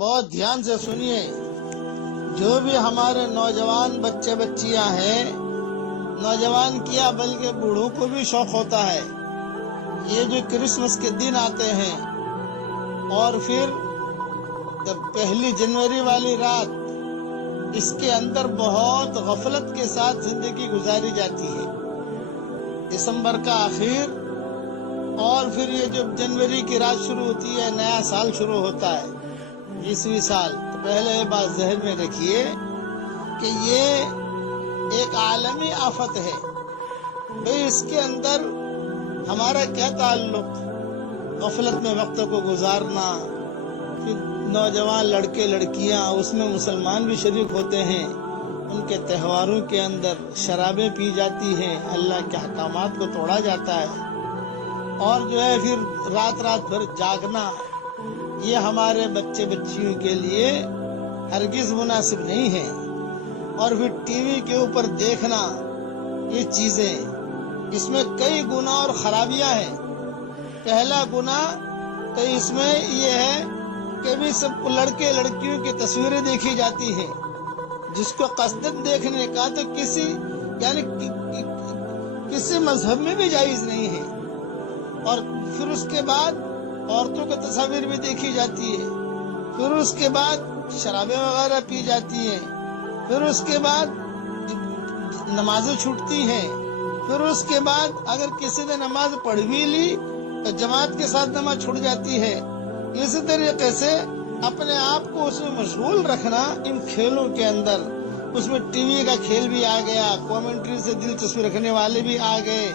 بہت دھیان سے سنیے، جو بھی ہمارے نوجوان بچے بچیاں ہیں، نوجوان کیا بلکہ بوڑھوں کو بھی شوق ہوتا ہے، یہ جو کرسمس کے دن آتے ہیں اور پھر پہلی جنوری والی رات، اس کے اندر بہت غفلت کے ساتھ زندگی گزاری جاتی ہے۔ دسمبر کا آخر اور پھر یہ جو جنوری کی رات شروع ہوتی ہے، نیا سال شروع ہوتا ہے، 20ویں سال۔ تو پہلے یہ بات ذہن میں رکھیے کہ یہ ایک عالمی آفت ہے۔ بھئی اس کے اندر ہمارا کیا تعلق؟ غفلت میں وقت کو گزارنا، پھر نوجوان لڑکے لڑکیاں اس میں مسلمان بھی شریک ہوتے ہیں، ان کے تہواروں کے اندر شرابیں پی جاتی ہیں، اللہ کے احکامات کو توڑا جاتا ہے، اور جو ہے پھر رات رات بھر جاگنا، یہ ہمارے بچے بچیوں کے لیے ہرگز مناسب نہیں ہے۔ اور پھر ٹی وی کے اوپر دیکھنا یہ چیزیں، اس میں کئی گناہ اور خرابیاں ہیں۔ پہلا گناہ تو اس میں یہ ہے کہ بھی سب لڑکے لڑکیوں کی تصویریں دیکھی جاتی ہیں، جس کو قصدن دیکھنے کا تو کسی مذہب میں بھی جائز نہیں ہے۔ اور پھر اس کے بعد عورتوں کی تصاویر بھی دیکھی جاتی ہے، پھر اس کے بعد شرابیں وغیرہ پی جاتی ہیں، پھر اس کے بعد نمازیں چھوٹتی ہیں، پھر اس کے بعد اگر کسی نے نماز پڑھ بھی لی تو جماعت کے ساتھ نماز چھوٹ جاتی ہے۔ اسی طریقے سے اپنے آپ کو اس میں مشغول رکھنا ان کھیلوں کے اندر، اس میں ٹی وی کا کھیل بھی آ گیا، کومنٹری سے دلچسپی رکھنے والے بھی آ گئے۔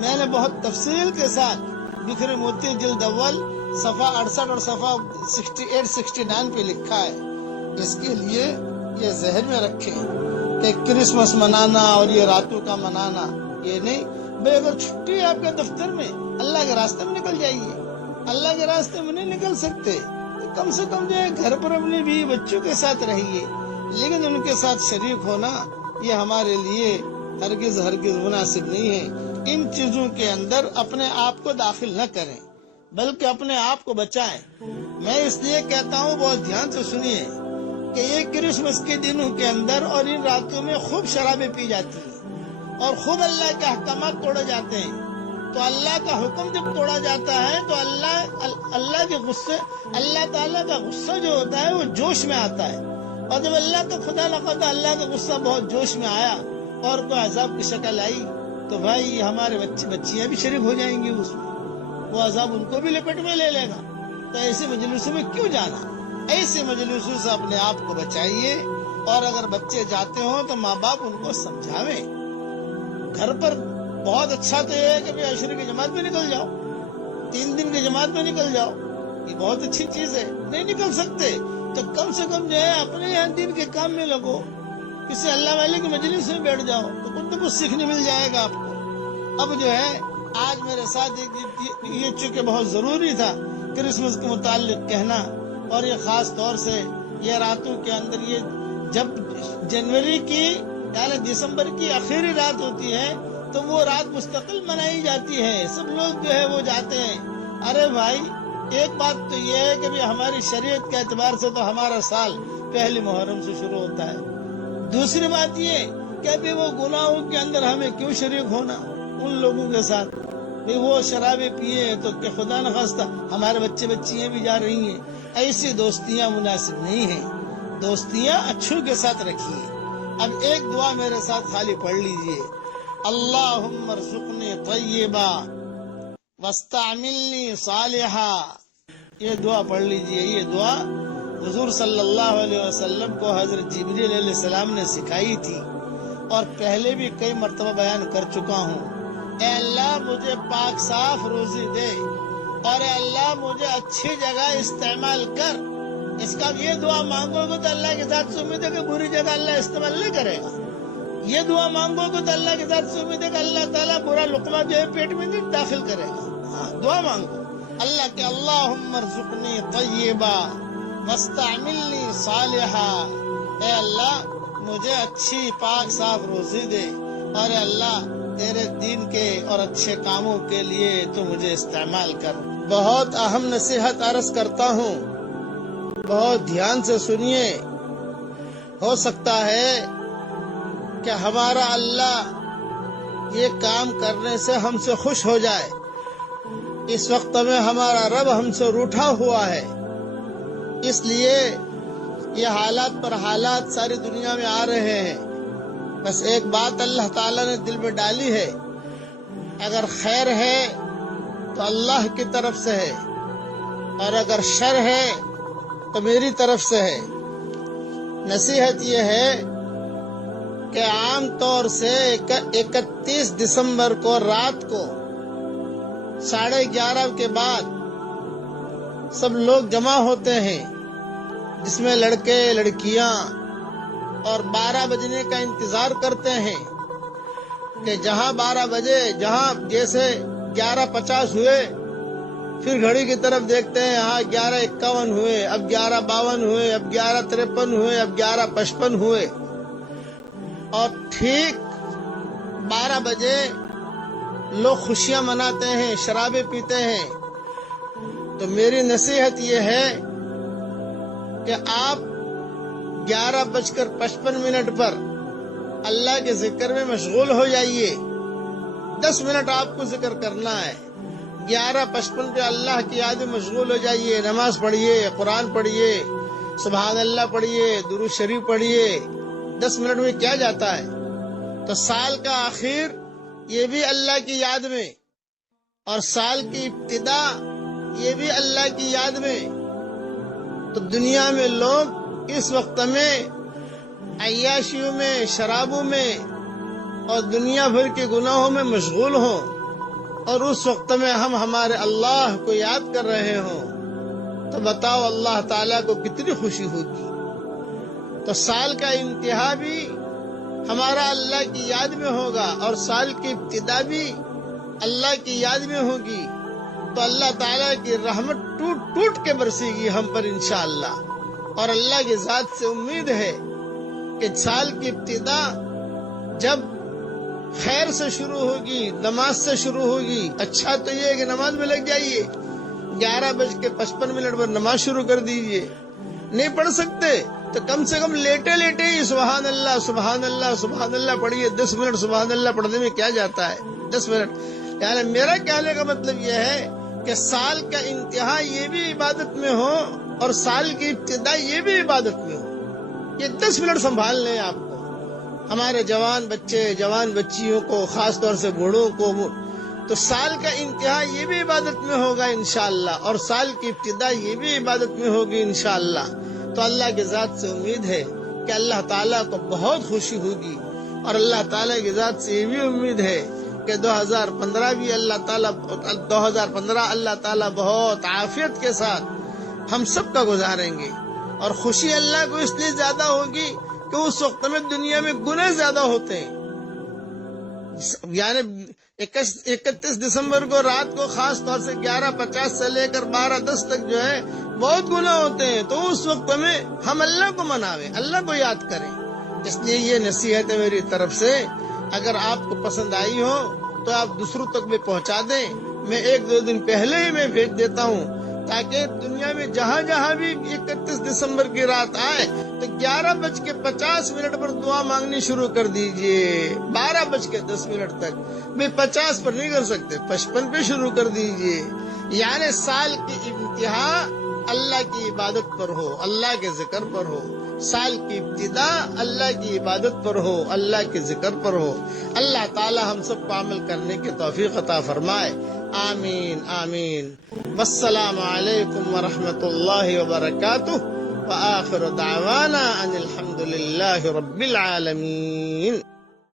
میں نے بہت تفصیل کے ساتھ بکھرے موتی جلد اول صفحہ 68 اور صفحہ 68-69 پہ لکھا ہے۔ اس کے لیے یہ ذہن میں رکھیں کہ کرسمس منانا اور یہ راتوں کا منانا یہ نہیں۔ بھئی اگر چھٹی ہے آپ کے دفتر میں، اللہ کے راستے میں نکل جائیے۔ اللہ کے راستے میں نہیں نکل سکتے تو کم سے کم جو ہے گھر پر اپنے بھی بچوں کے ساتھ رہیے، لیکن ان کے ساتھ شریک ہونا یہ ہمارے لیے ہرگز مناسب نہیں ہے۔ ان چیزوں کے اندر اپنے آپ کو داخل نہ کریں، بلکہ اپنے آپ کو بچائیں۔ میں اس لیے کہتا ہوں، بہت دھیان سے سنیے، کہ یہ کرسمس کے دنوں کے اندر اور ان راتوں میں خوب شرابیں پی جاتی ہیں اور خوب اللہ کے احکامات توڑے جاتے ہیں۔ تو اللہ کا حکم جب توڑا جاتا ہے تو اللہ تعالیٰ کا غصہ جو ہوتا ہے وہ جوش میں آتا ہے، اور جب اللہ کا خدا نخواستہ اللہ کا غصہ بہت جوش میں آیا اور کوئی عذاب کی شکل آئی تو بھائی ہمارے بچے بچیاں بھی شریک ہو جائیں گی، اس میں وہ عذاب ان کو بھی لپٹ میں لے لے گا۔ تو ایسے مجلسوں میں کیوں جانا؟ ایسے مجلسوں سے اپنے آپ کو بچائیے، اور اگر بچے جاتے ہوں تو ماں باپ ان کو سمجھاویں۔ گھر پر بہت اچھا تو یہ ہے کہ عشرے کی جماعت میں نکل جاؤ، 3 دن کی جماعت میں نکل جاؤ، یہ بہت اچھی چیز ہے۔ نہیں نکل سکتے تو کم سے کم جو ہے اپنے یہاں دین کے کام میں لگو، کسی اللہ والے کی مجلس میں بیٹھ جاؤ تو کچھ نہ کچھ سیکھنے مل جائے گا آپ کو۔ اب جو ہے آج میرے ساتھ یہ چونکہ بہت ضروری تھا کرسمس کے متعلق کہنا، اور یہ خاص طور سے یہ راتوں کے اندر، یہ جب جنوری کی یعنی دسمبر کی آخری رات ہوتی ہے تو وہ رات مستقل منائی جاتی ہے، سب لوگ جو ہے وہ جاتے ہیں۔ ارے بھائی ایک بات تو یہ ہے کہ بھی ہماری شریعت کے اعتبار سے تو ہمارا سال پہلی محرم سے شروع ہوتا ہے۔ دوسری بات یہ کہ ابھی وہ گناہوں کے اندر ہمیں کیوں شریک ہونا ان لوگوں کے ساتھ؟ بھی وہ شرابیں پیے تو کہ خدا نخواستہ ہمارے بچے بچیاں بھی جا رہی ہیں، ایسی دوستیاں مناسب نہیں ہیں۔ دوستیاں اچھوں کے ساتھ رکھیے۔ اب ایک دعا میرے ساتھ خالی پڑھ لیجئے، اللہم ارزقنی طیبا واستعملنی صالحا۔ یہ دعا پڑھ لیجئے۔ یہ دعا حضور صلی اللہ علیہ وسلم کو حضرت جبریل علیہ السلام نے سکھائی تھی، اور پہلے بھی کئی مرتبہ بیان کر چکا ہوں۔ اے اللہ مجھے پاک صاف روزی دے، اور اے اللہ مجھے اچھی جگہ استعمال کر۔ اس کا یہ دعا مانگو گے تو اللہ کے ذات سے امید ہے کہ بری جگہ اللہ استعمال نہیں کرے گا۔ یہ دعا مانگو گے تو اللہ کے ذات سے امید ہے کہ اللہ تعالیٰ برا لقمہ جو ہے پیٹ میں نہیں داخل کرے گا۔ ہاں دعا مانگو اللہ کے، اللہم ارزقنی طیبا واستعملنی صالحا۔ اے اللہ مجھے اچھی پاک صاف روزی دے، اور اے اللہ تیرے دین کے اور اچھے کاموں کے لیے تو مجھے استعمال کر۔ بہت اہم نصیحت عرض کرتا ہوں بہت دھیان سے سنیے، ہو سکتا ہے کہ ہمارا اللہ یہ کام کرنے سے ہم سے خوش ہو جائے۔ اس وقت میں ہمارا رب ہم سے روٹھا ہوا ہے، اس لیے یہ حالات پر حالات ساری دنیا میں آ رہے ہیں۔ بس ایک بات اللہ تعالیٰ نے دل میں ڈالی ہے، اگر خیر ہے تو اللہ کی طرف سے ہے، اور اگر شر ہے تو میری طرف سے ہے۔ نصیحت یہ ہے کہ عام طور سے 31 دسمبر کو رات کو 11:30 کے بعد سب لوگ جمع ہوتے ہیں، جس میں لڑکے لڑکیاں، اور 12 بجنے کا انتظار کرتے ہیں کہ جہاں 12 بجے، جہاں جیسے 11:50 ہوئے پھر گھڑی کی طرف دیکھتے ہیں، ہاں 11:51 ہوئے، اب 11:52 ہوئے، اب 11:53 ہوئے، اب 11:55 ہوئے، اور ٹھیک 12 بجے لوگ خوشیاں مناتے ہیں، شرابیں پیتے ہیں۔ تو میری نصیحت یہ ہے کہ آپ 11:55 پر اللہ کے ذکر میں مشغول ہو جائیے۔ 10 منٹ آپ کو ذکر کرنا ہے، 11:55 پہ اللہ کی یاد میں مشغول ہو جائیے، نماز پڑھیے، قرآن پڑھیے، سبحان اللہ پڑھیے، درود شریف پڑھیے۔ 10 منٹ میں کیا جاتا ہے؟ تو سال کا آخر یہ بھی اللہ کی یاد میں، اور سال کی ابتدا یہ بھی اللہ کی یاد میں۔ تو دنیا میں لوگ اس وقت میں عیاشیوں میں، شرابوں میں اور دنیا بھر کے گناہوں میں مشغول ہوں، اور اس وقت میں ہم ہمارے اللہ کو یاد کر رہے ہوں، تو بتاؤ اللہ تعالیٰ کو کتنی خوشی ہوگی۔ تو سال کا انتہا بھی ہمارا اللہ کی یاد میں ہوگا، اور سال کی ابتدا بھی اللہ کی یاد میں ہوگی، تو اللہ تعالیٰ کی رحمت ٹوٹ ٹوٹ کے برسے گی ہم پر انشاءاللہ۔ اور اللہ کی ذات سے امید ہے کہ سال کی ابتدا جب خیر سے شروع ہوگی، نماز سے شروع ہوگی، اچھا تو یہ ہے کہ نماز میں لگ جائیے، 11:55 پر نماز شروع کر دیجئے۔ نہیں پڑھ سکتے تو کم سے کم لیٹے لیٹے ہی سبحان اللہ سبحان اللہ سبحان اللہ پڑھیے۔ 10 منٹ سبحان اللہ پڑھنے میں کیا جاتا ہے؟ 10 منٹ۔ یعنی میرا کہنے کا مطلب یہ ہے کہ سال کا انتہا یہ بھی عبادت میں ہو، اور سال کی ابتدا یہ بھی عبادت میں ہو۔ یہ 10 منٹ سنبھال لیں آپ کو، ہمارے جوان بچے، جوان بچیوں کو، خاص طور سے بوڑھوں کو۔ تو سال کا انتہا یہ بھی عبادت میں ہوگا انشاءاللہ، اور سال کی ابتدا یہ بھی عبادت میں ہوگی انشاءاللہ۔ تو اللہ کی ذات سے امید ہے کہ اللہ تعالیٰ کو بہت خوشی ہوگی، اور اللہ تعالیٰ کی ذات سے یہ بھی امید ہے کہ 2015 بھی اللہ تعالیٰ بہت عافیت کے ساتھ ہم سب کا گزاریں گے۔ اور خوشی اللہ کو اس لیے زیادہ ہوگی کہ اس وقت میں دنیا میں گناہ زیادہ ہوتے ہیں۔ یعنی 31 دسمبر کو رات کو خاص طور سے 11:50 سے لے کر 12:10 تک جو ہے بہت گناہ ہوتے ہیں، تو اس وقت میں ہم اللہ کو مناویں، اللہ کو یاد کریں۔ اس لیے یہ نصیحت ہے میری طرف سے، اگر آپ کو پسند آئی ہو تو آپ دوسروں تک بھی پہنچا دیں۔ میں 1-2 دن پہلے ہی میں بھیج دیتا ہوں، تاکہ دنیا میں جہاں جہاں بھی 31 دسمبر کی رات آئے تو 11:50 پر دعا مانگنی شروع کر دیجئے، 12:10 تک۔ میں 50 پر نہیں کر سکتے، 55 پہ شروع کر دیجئے۔ یعنی سال کی انتہا اللہ کی عبادت پر ہو، اللہ کے ذکر پر ہو، سال کی ابتدا اللہ کی عبادت پر ہو، اللہ کے ذکر پر ہو۔ اللہ تعالی ہم سب کو عمل کرنے کی توفیق عطا فرمائے، آمین آمین۔ والسلام علیکم ورحمۃ اللہ وبرکاتہ، وآخر دعوانا ان الحمد للہ رب العالمین۔